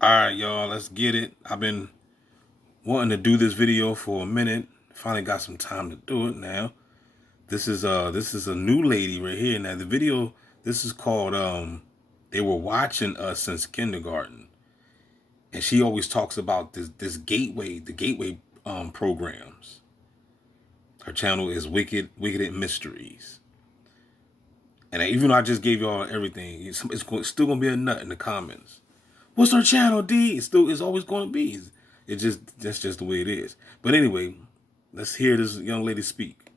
All right, y'all, let's get it. I've been wanting to do this video for a minute. Finally got some time to do it now. This is a new lady right here. Now the video, this is called they were watching us since kindergarten. And she always talks about this gateway, the gateway programs. Her channel is Wicked Mysteries. And even though I just gave y'all everything, it's still gonna be a nut in the comments. What's her channel, D? It's always going to be. That's just the way it is. But anyway, let's hear this young lady speak.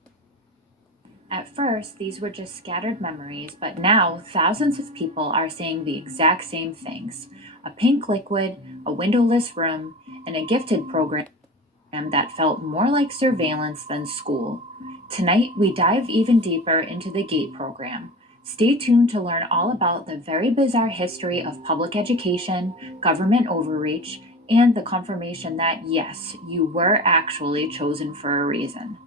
At first, these were just scattered memories, but now thousands of people are saying the exact same things: a pink liquid, a windowless room, and a gifted program that felt more like surveillance than school. Tonight, we dive even deeper into the GATE program. Stay tuned to learn all about the very bizarre history of public education, government overreach, and the confirmation that yes, you were actually chosen for a reason.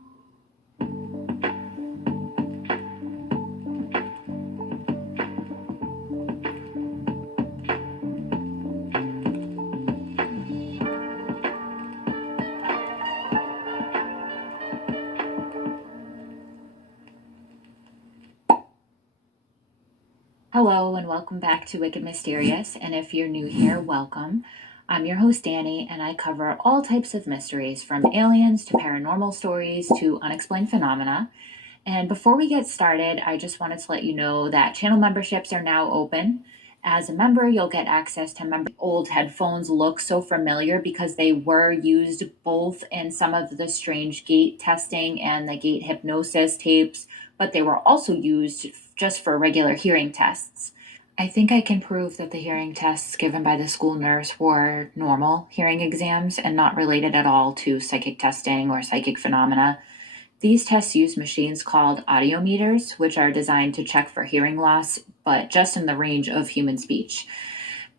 Hello, and welcome back to Wicked Mysterious. And if you're new here, welcome. I'm your host, Danny, and I cover all types of mysteries from aliens to paranormal stories to unexplained phenomena. And before we get started, I just wanted to let you know that channel memberships are now open. As a member, you'll get access to old headphones look so familiar because they were used both in some of the strange gate testing and the gate hypnosis tapes, but they were also used just for regular hearing tests. I think I can prove that the hearing tests given by the school nurse were normal hearing exams and not related at all to psychic testing or psychic phenomena. These tests use machines called audiometers, which are designed to check for hearing loss, but just in the range of human speech.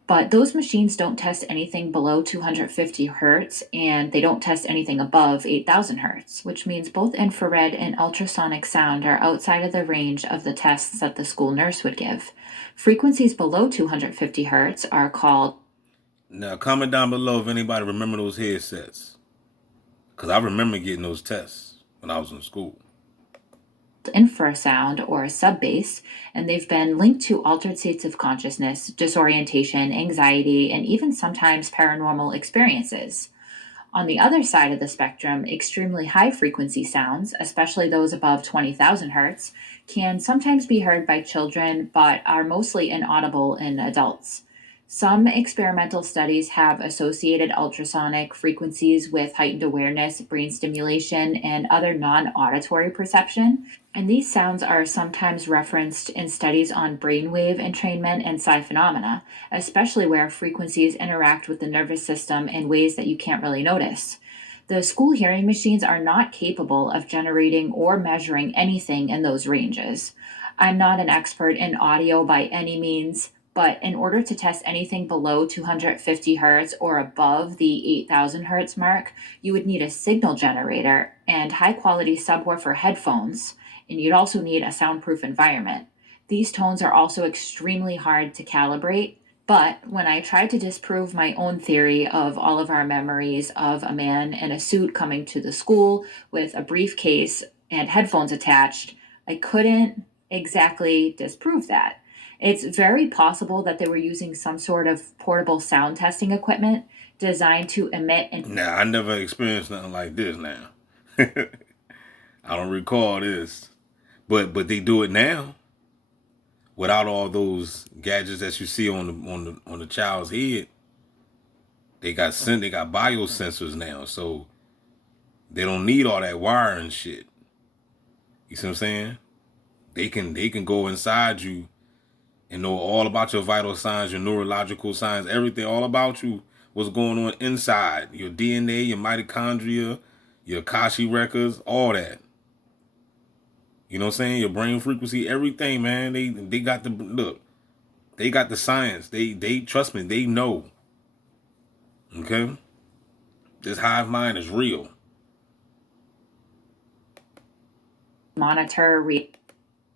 But those machines don't test anything below 250 hertz, and they don't test anything above 8,000 hertz, which means both infrared and ultrasonic sound are outside of the range of the tests that the school nurse would give. Frequencies below 250 hertz are called Now, comment down below if anybody remember those headsets, because I remember getting those tests when I was in school. infrasound or sub-bass, and they've been linked to altered states of consciousness, disorientation, anxiety, and even sometimes paranormal experiences. On the other side of the spectrum, extremely high frequency sounds, especially those above 20,000 hertz, can sometimes be heard by children but are mostly inaudible in adults. Some experimental studies have associated ultrasonic frequencies with heightened awareness, brain stimulation, and other non auditory perception. And these sounds are sometimes referenced in studies on brainwave entrainment and psi phenomena, especially where frequencies interact with the nervous system in ways that you can't really notice. The school hearing machines are not capable of generating or measuring anything in those ranges. I'm not an expert in audio by any means, but in order to test anything below 250 hertz or above the 8,000 hertz mark, you would need a signal generator and high quality subwoofer headphones, and you'd also need a soundproof environment. These tones are also extremely hard to calibrate, but when I tried to disprove my own theory of all of our memories of a man in a suit coming to the school with a briefcase and headphones attached, I couldn't exactly disprove that. It's very possible that they were using some sort of portable sound testing equipment designed to emit and Now, I never experienced nothing like this. Now, I don't recall this, but they do it now without all those gadgets that you see on the child's head. They got biosensors now, so they don't need all that wire and shit. You see what I'm saying? They can go inside you and know all about your vital signs, your neurological signs, everything, all about you, what's going on inside, your DNA, your mitochondria, your Akashi records, all that. You know what I'm saying? Your brain frequency, everything, man. They got the look. They got the science. They trust me. They know. Okay, this hive mind is real. monitor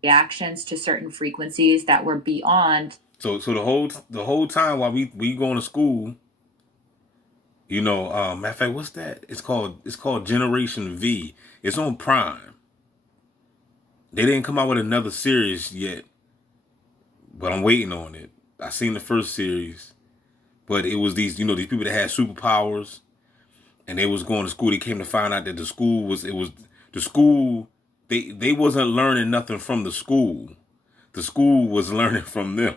reactions to certain frequencies that were beyond. So the whole time while we going to school, Matter of fact, what's that? It's called Generation V. It's on Prime. They didn't come out with another series yet, but I'm waiting on it. I seen the first series, but it was these people that had superpowers, and they was going to school. They came to find out that the school. They wasn't learning nothing from the school. The school was learning from them.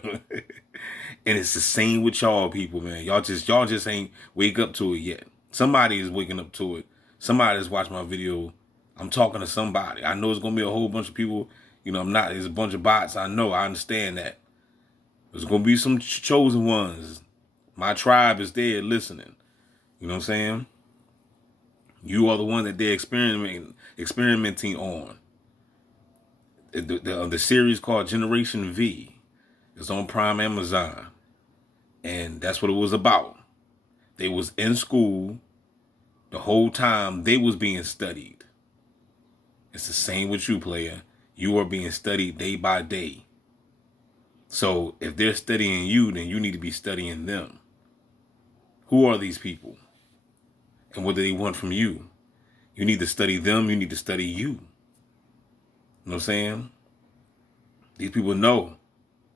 And it's the same with y'all people, man. Y'all just ain't wake up to it yet. Somebody is waking up to it. Somebody is watching my video. I'm talking to somebody. I know it's gonna be a whole bunch of people. I'm not. There's a bunch of bots. I know. I understand that. There's gonna be some chosen ones. My tribe is there listening. You know what I'm saying? You are the one that they're experimenting on. The series called Generation V. It's on Prime Amazon. And that's what it was about. They was in school the whole time they was being studied. It's the same with you, player. You are being studied day by day. So if they're studying you, then you need to be studying them. Who are these people? And what do they want from you? You need to study them. You need to study you. You know what I'm saying? These people know.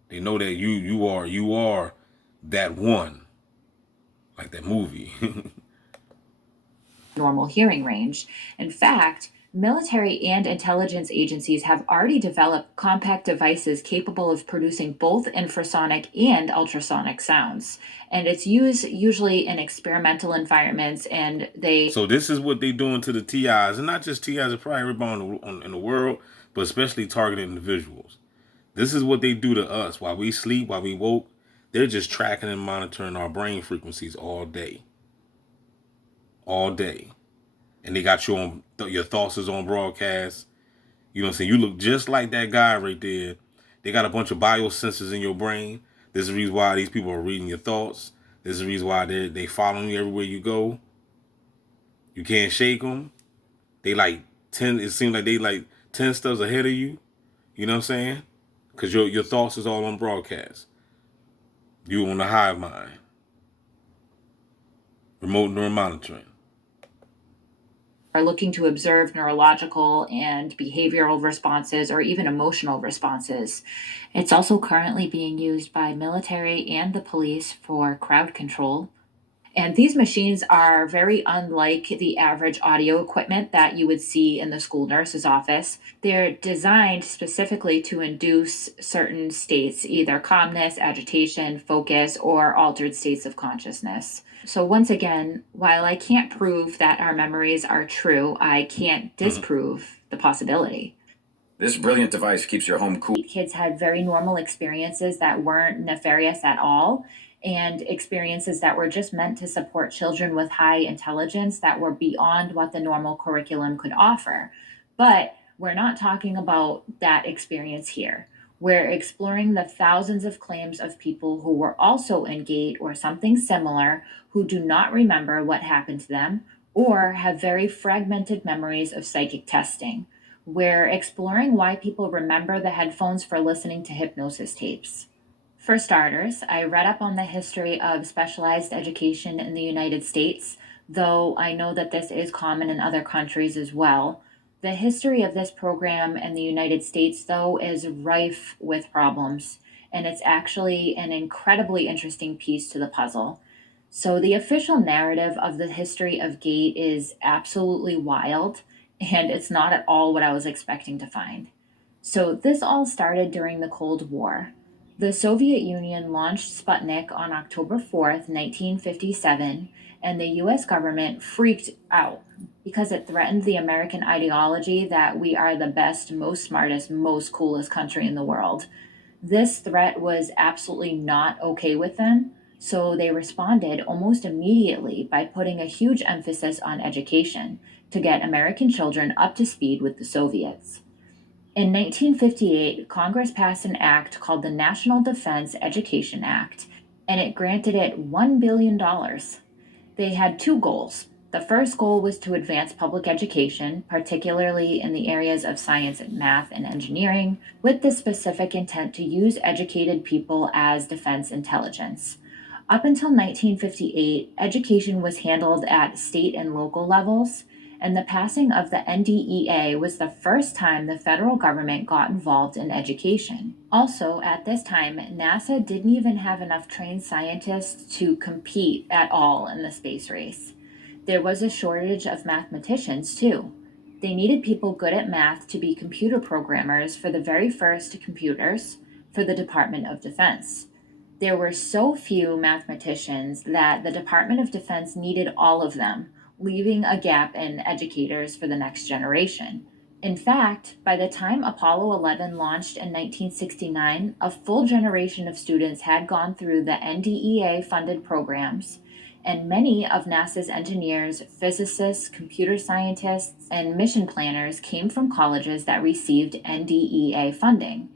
They know that you are that one. Like that movie. Normal hearing range. In fact, military and intelligence agencies have already developed compact devices capable of producing both infrasonic and ultrasonic sounds. And it's used usually in experimental environments, and they So this is what they doing to the TIs, and not just TIs, it's probably everybody in the world, but especially targeted individuals. This is what they do to us while we sleep, while we woke. They're just tracking and monitoring our brain frequencies all day. All day. And they got you on, your thoughts is on broadcast. You know what I'm saying? You look just like that guy right there. They got a bunch of biosensors in your brain. This is the reason why these people are reading your thoughts. This is the reason why they following you everywhere you go. You can't shake them. They like 10, it seems like they like 10 steps ahead of you. You know what I'm saying? Because your thoughts is all on broadcast. You on the hive mind. Remote neural monitoring. are looking to observe neurological and behavioral responses or even emotional responses. It's also currently being used by military and the police for crowd control. And these machines are very unlike the average audio equipment that you would see in the school nurse's office. They're designed specifically to induce certain states, either calmness, agitation, focus, or altered states of consciousness. So, once again, while I can't prove that our memories are true, I can't disprove the possibility. This brilliant device keeps your home cool. Kids had very normal experiences that weren't nefarious at all, and experiences that were just meant to support children with high intelligence that were beyond what the normal curriculum could offer. But we're not talking about that experience here. We're exploring the thousands of claims of people who were also in GATE or something similar who do not remember what happened to them or have very fragmented memories of psychic testing. We're exploring why people remember the headphones for listening to hypnosis tapes. For starters, I read up on the history of specialized education in the United States, though I know that this is common in other countries as well. The history of this program in the United States, though, is rife with problems, and it's actually an incredibly interesting piece to the puzzle. So, the official narrative of the history of GATE is absolutely wild, and it's not at all what I was expecting to find. So, this all started during the Cold War. The Soviet Union launched Sputnik on October 4th, 1957, and the US government freaked out because it threatened the American ideology that we are the best, most smartest, most coolest country in the world. This threat was absolutely not okay with them, so they responded almost immediately by putting a huge emphasis on education to get American children up to speed with the Soviets. In 1958, Congress passed an act called the National Defense Education Act, and it granted it $1 billion. They had two goals. The first goal was to advance public education, particularly in the areas of science and math and engineering, with the specific intent to use educated people as defense intelligence. Up until 1958, education was handled at state and local levels, and the passing of the NDEA was the first time the federal government got involved in education. Also, at this time, NASA didn't even have enough trained scientists to compete at all in the space race. There was a shortage of mathematicians, too. They needed people good at math to be computer programmers for the very first computers for the Department of Defense. There were so few mathematicians that the Department of Defense needed all of them, leaving a gap in educators for the next generation. In fact, by the time Apollo 11 launched in 1969, a full generation of students had gone through the NDEA funded programs, and many of NASA's engineers, physicists, computer scientists, and mission planners came from colleges that received NDEA funding.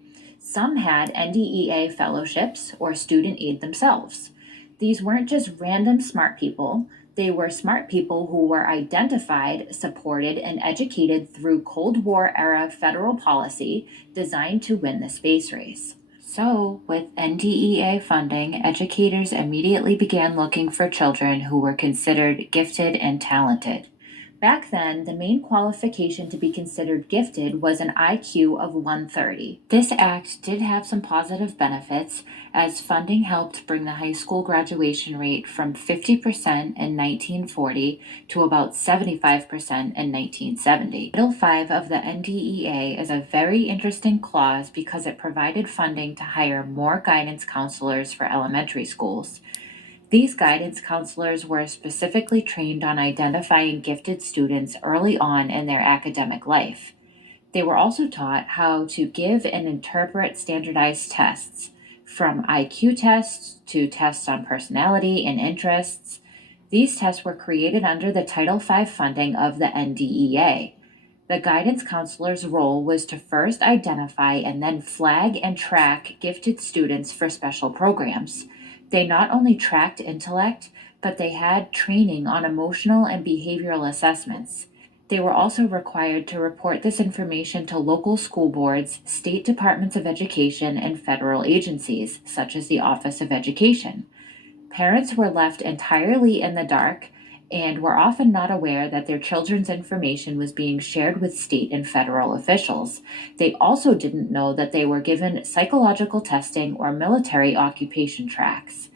Some had NDEA fellowships or student aid themselves. These weren't just random smart people, they were smart people who were identified, supported, and educated through Cold War era federal policy designed to win the space race. So, with NDEA funding, educators immediately began looking for children who were considered gifted and talented. Back then, the main qualification to be considered gifted was an IQ of 130. This act did have some positive benefits, as funding helped bring the high school graduation rate from 50% in 1940 to about 75% in 1970. Title 5 of the NDEA is a very interesting clause because it provided funding to hire more guidance counselors for elementary schools. These guidance counselors were specifically trained on identifying gifted students early on in their academic life. They were also taught how to give and interpret standardized tests, from IQ tests to tests on personality and interests. These tests were created under the Title V funding of the NDEA. The guidance counselor's role was to first identify and then flag and track gifted students for special programs. They not only tracked intellect, but they had training on emotional and behavioral assessments. They were also required to report this information to local school boards, state departments of education, and federal agencies, such as the Office of Education. Parents were left entirely in the dark and were often not aware that their children's information was being shared with state and federal officials. They also didn't know that they were given psychological testing or military occupation tracks.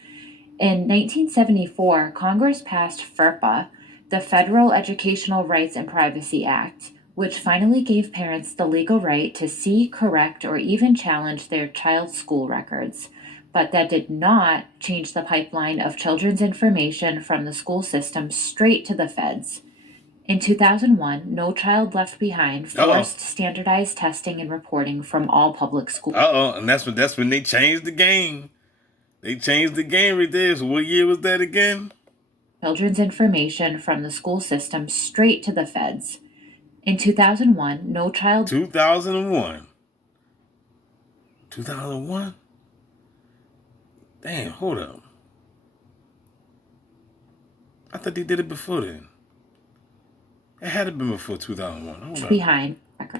In 1974, Congress passed FERPA, the Federal Educational Rights and Privacy Act, which finally gave parents the legal right to see, correct, or even challenge their child's school records. But that did not change the pipeline of children's information from the school system straight to the feds. In 2001, No Child Left Behind forced standardized testing and reporting from all public schools. And that's when they changed the game. They changed the game right there. So what year was that again? Children's information from the school system straight to the feds. In 2001, No Child... 2001. 2001? Damn, hold up. I thought they did it before then. It had to be before 2001. Hold up. Behind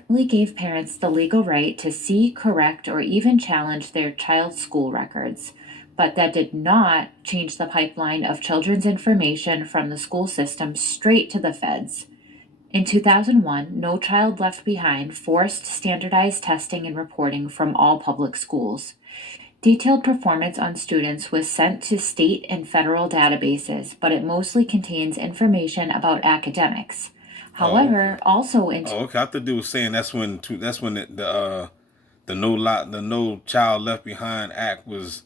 only gave parents the legal right to see, correct, or even challenge their child's school records. But that did not change the pipeline of children's information from the school system straight to the feds. In 2001, No Child Left Behind forced standardized testing and reporting from all public schools. Detailed performance on students was sent to state and federal databases, but it mostly contains information about academics. However, also in... okay. I thought they were saying that's when the No Child Left Behind Act was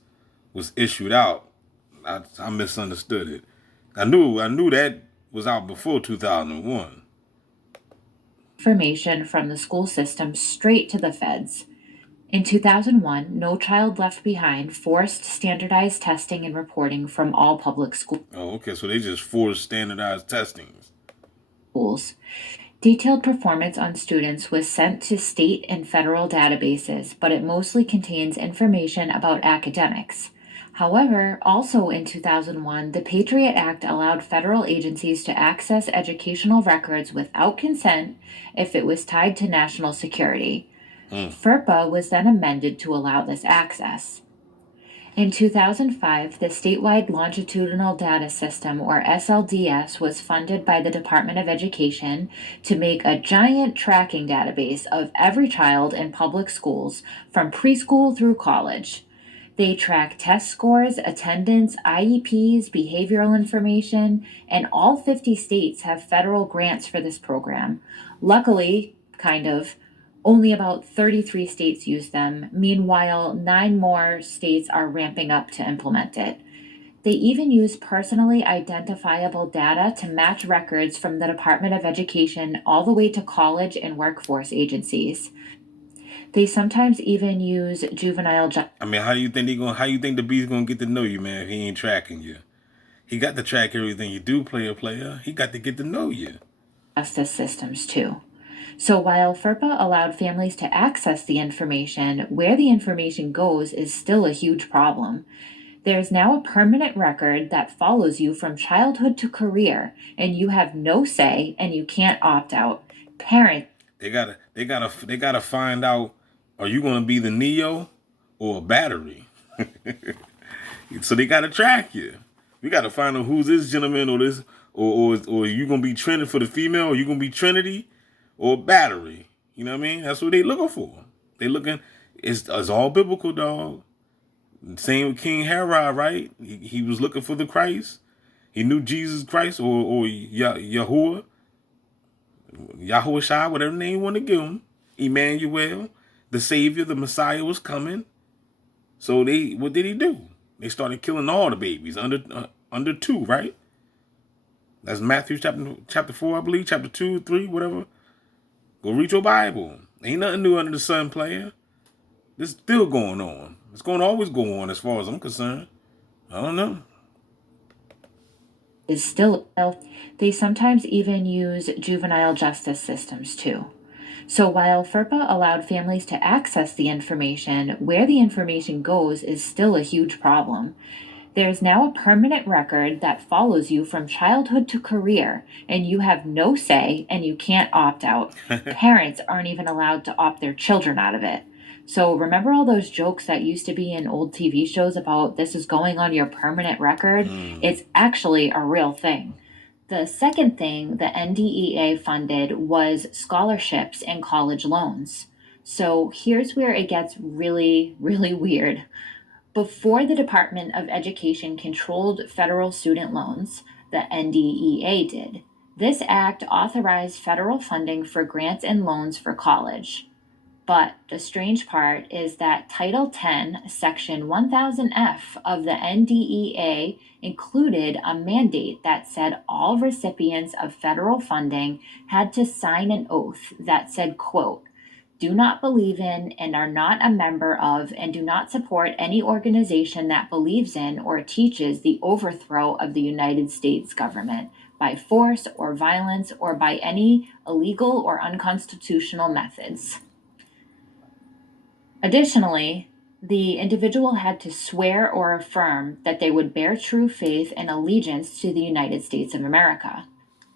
issued out. I misunderstood it. I knew that was out before 2001. Information from the school system straight to the feds. In 2001, No Child Left Behind forced standardized testing and reporting from all public schools. Oh, okay. So they just forced standardized testings. Detailed performance on students was sent to state and federal databases, but it mostly contains information about academics. However, also in 2001, the Patriot Act allowed federal agencies to access educational records without consent if it was tied to national security. FERPA was then amended to allow this access. In 2005, the Statewide Longitudinal Data System, or SLDS, was funded by the Department of Education to make a giant tracking database of every child in public schools from preschool through college. They track test scores, attendance, IEPs, behavioral information, and all 50 states have federal grants for this program. Luckily, only about 33 states use them. Meanwhile, 9 more states are ramping up to implement it. They even use personally identifiable data to match records from the Department of Education all the way to college and workforce agencies. They sometimes even use juvenile I mean, how you think the bee's gonna get to know you, man, if he ain't tracking you? He got to track everything you do, player. He got to get to know you. Justice systems too. So while FERPA allowed families to access the information, where the information goes is still a huge problem. There's now a permanent record that follows you from childhood to career, and you have no say and you can't opt out. Parents They gotta find out, are you gonna be the Neo or a battery? So they gotta track you. We gotta find out who's this gentleman or this or you gonna be trending for the female, or you gonna be Trinity or battery. You know what I mean? That's what they looking for. They looking, it's all biblical, dog. Same with King Herod, right? He was looking for the Christ. He knew Jesus Christ or Yahuwah Shai, whatever name you want to give him. Emmanuel, the Savior, the Messiah was coming. So what did he do? They started killing all the babies under 2, right? That's Matthew chapter 4, I believe, chapter 2, 3, whatever. Go read your Bible. Ain't nothing new under the sun, player. This is still going on. It's going to always go on as far as I'm concerned. I don't know. is still, they sometimes even use juvenile justice systems too. So while FERPA allowed families to access the information, where the information goes is still a huge problem. There's now a permanent record that follows you from childhood to career, and you have no say and you can't opt out. Parents aren't even allowed to opt their children out of it. So remember all those jokes that used to be in old TV shows about this is going on your permanent record? It's actually a real thing. The second thing the NDEA funded was scholarships and college loans. So here's where it gets really, really weird. Before the Department of Education controlled federal student loans, the NDEA did. This act authorized federal funding for grants and loans for college. But the strange part is that Title 10, Section 1000F of the NDEA included a mandate that said all recipients of federal funding had to sign an oath that said, quote, do not believe in and are not a member of and do not support any organization that believes in or teaches the overthrow of the United States government by force or violence or by any illegal or unconstitutional methods. Additionally, the individual had to swear or affirm that they would bear true faith and allegiance to the United States of America.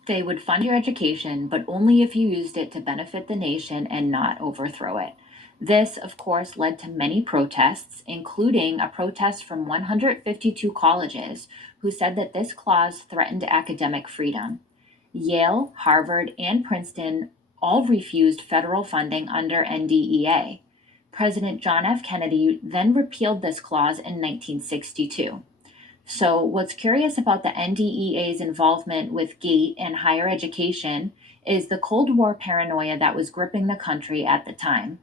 They would fund your education, but only if you used it to benefit the nation and not overthrow it. This, of course, led to many protests, including a protest from 152 colleges who said that this clause threatened academic freedom. Yale, Harvard, and Princeton all refused federal funding under NDEA. President John F. Kennedy then repealed this clause in 1962. So, what's curious about the NDEA's involvement with GATE and higher education is the Cold War paranoia that was gripping the country at the time.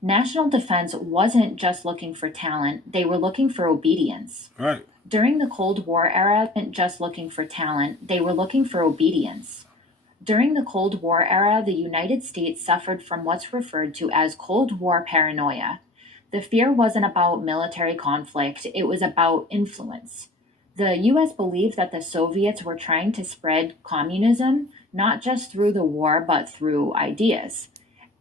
National defense wasn't just looking for talent, they were looking for obedience. Right. During the Cold War era, they weren't just looking for talent, they were looking for obedience. During the Cold War era, the United States suffered from what's referred to as Cold War paranoia. The fear wasn't about military conflict, it was about influence. The US believed that the Soviets were trying to spread communism, not just through the war, but through ideas.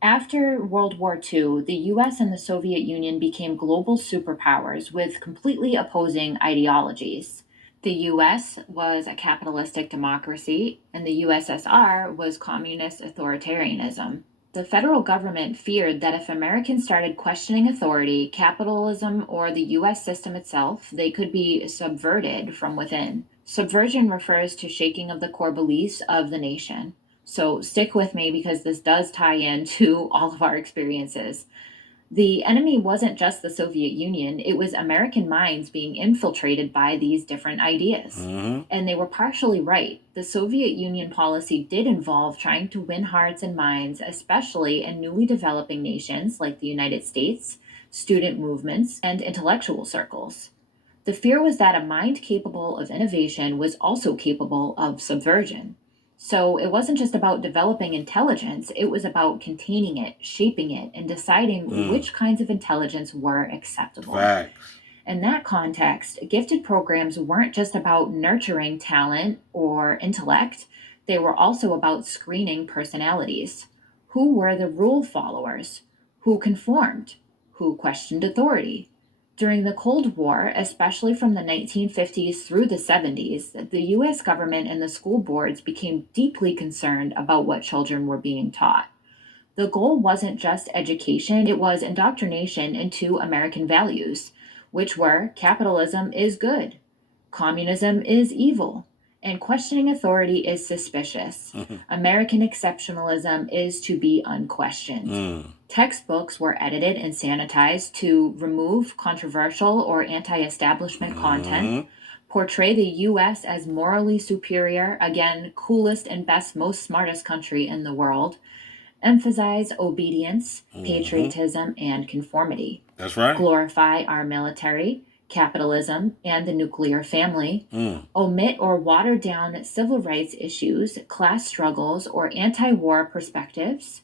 After World War II, the US and the Soviet Union became global superpowers with completely opposing ideologies. The US was a capitalistic democracy, and the USSR was communist authoritarianism. The federal government feared that if Americans started questioning authority, capitalism, or the US system itself, they could be subverted from within. Subversion refers to shaking of the core beliefs of the nation. So stick with me because this does tie into all of our experiences. The enemy wasn't just the Soviet Union, it was American minds being infiltrated by these different ideas. Mm-hmm. And they were partially right. The Soviet Union policy did involve trying to win hearts and minds, especially in newly developing nations like the United States, student movements, and intellectual circles. The fear was that a mind capable of innovation was also capable of subversion. So it wasn't just about developing intelligence, it was about containing it, shaping it, and deciding which kinds of intelligence were acceptable. Facts. In that context, gifted programs weren't just about nurturing talent or intellect, they were also about screening personalities. Who were the rule followers? Who conformed? Who questioned authority? During the Cold War, especially from the 1950s through the 70s, the US government and the school boards became deeply concerned about what children were being taught. The goal wasn't just education, it was indoctrination into American values, which were capitalism is good, communism is evil, and questioning authority is suspicious. American exceptionalism is to be unquestioned. Textbooks were edited and sanitized to remove controversial or anti establishment content, portray the US as morally superior, again, coolest and best, most smartest country in the world, emphasize obedience, patriotism, and conformity. That's right. Glorify our military, capitalism, and the nuclear family. Omit or water down civil rights issues, class struggles, or anti war perspectives.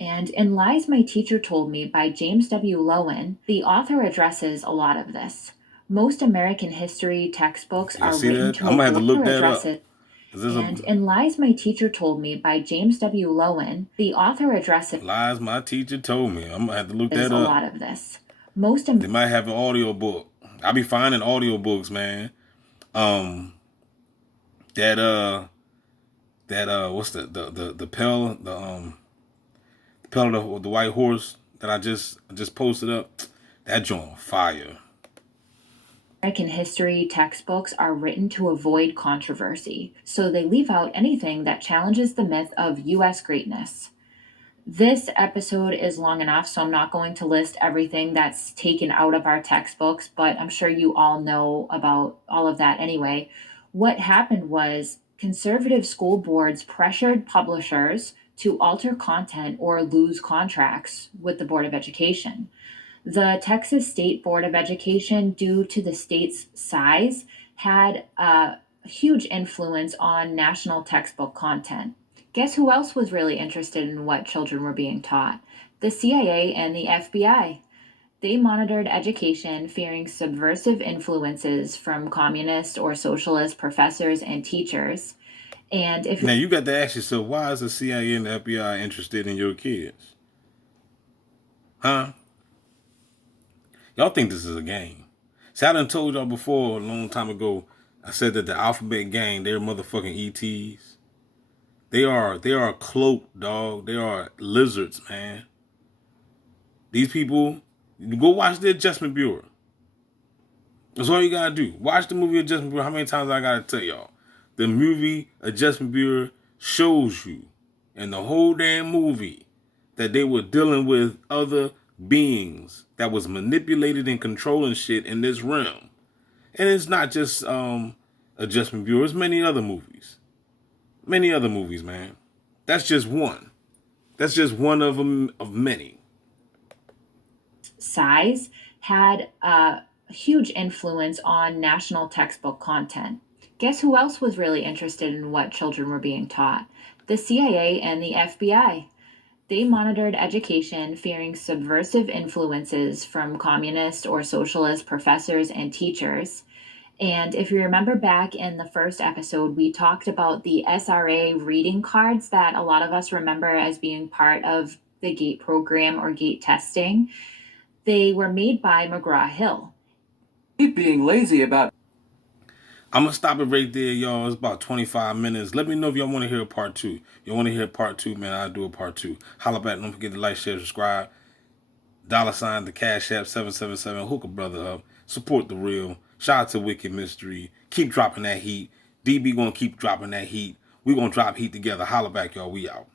And in Lies My Teacher Told Me by James W. Lowen, the author addresses a lot of this. Most American history textbooks are see written that? to I'm gonna have to avoid look or that address up. it. Is this And in Lies My Teacher Told Me by James W. Lowen, the author addresses Lies My Teacher Told Me. I'm gonna have to look that a up. lot of this. Most They might have an audio book. I be finding audio books, man. What's the Pell the white horse that I just posted up. That joint fire. American history textbooks are written to avoid controversy, so they leave out anything that challenges the myth of US greatness. This episode is long enough, so I'm not going to list everything that's taken out of our textbooks, but I'm sure you all know about all of that anyway. What happened was conservative school boards pressured publishers to alter content or lose contracts with the Board of Education. The Texas State Board of Education, due to the state's size, had a huge influence on national textbook content. Guess who else was really interested in what children were being taught? The CIA and the FBI. They monitored education, fearing subversive influences from communist or socialist professors and teachers. And if Now you got to ask yourself, why is the CIA and the FBI interested in your kids? Huh? Y'all think this is a game. See, I done told y'all before a long time ago, I said that the Alphabet Gang, they're motherfucking ETs. They are cloaked, dog. They are lizards, man. These people, go watch the Adjustment Bureau. That's all you gotta do. Watch the movie Adjustment Bureau. How many times I gotta tell y'all? The movie Adjustment Bureau shows you in the whole damn movie that they were dealing with other beings that was manipulated and controlling shit in this realm. And it's not just Adjustment Bureau. It's many other movies. Many other movies, man. That's just one. That's just one of them of many. size had a huge influence on national textbook content. Guess who else was really interested in what children were being taught? The CIA and the FBI. They monitored education, fearing subversive influences from communist or socialist professors and teachers. And if you remember back in the first episode, we talked about the SRA reading cards that a lot of us remember as being part of the GATE program or GATE testing. They were made by McGraw Hill. Keep being lazy about. I'm going to stop it right there, y'all. It's about 25 minutes. Let me know if y'all want to hear a part 2. You want to hear part 2, man, I'll do a part 2. Holla back. Don't forget to like, share, subscribe. $, the Cash App, 777. Hook a brother up. Support the real. Shout out to Wicked Mystery. Keep dropping that heat. DB going to keep dropping that heat. We going to drop heat together. Holla back, y'all. We out.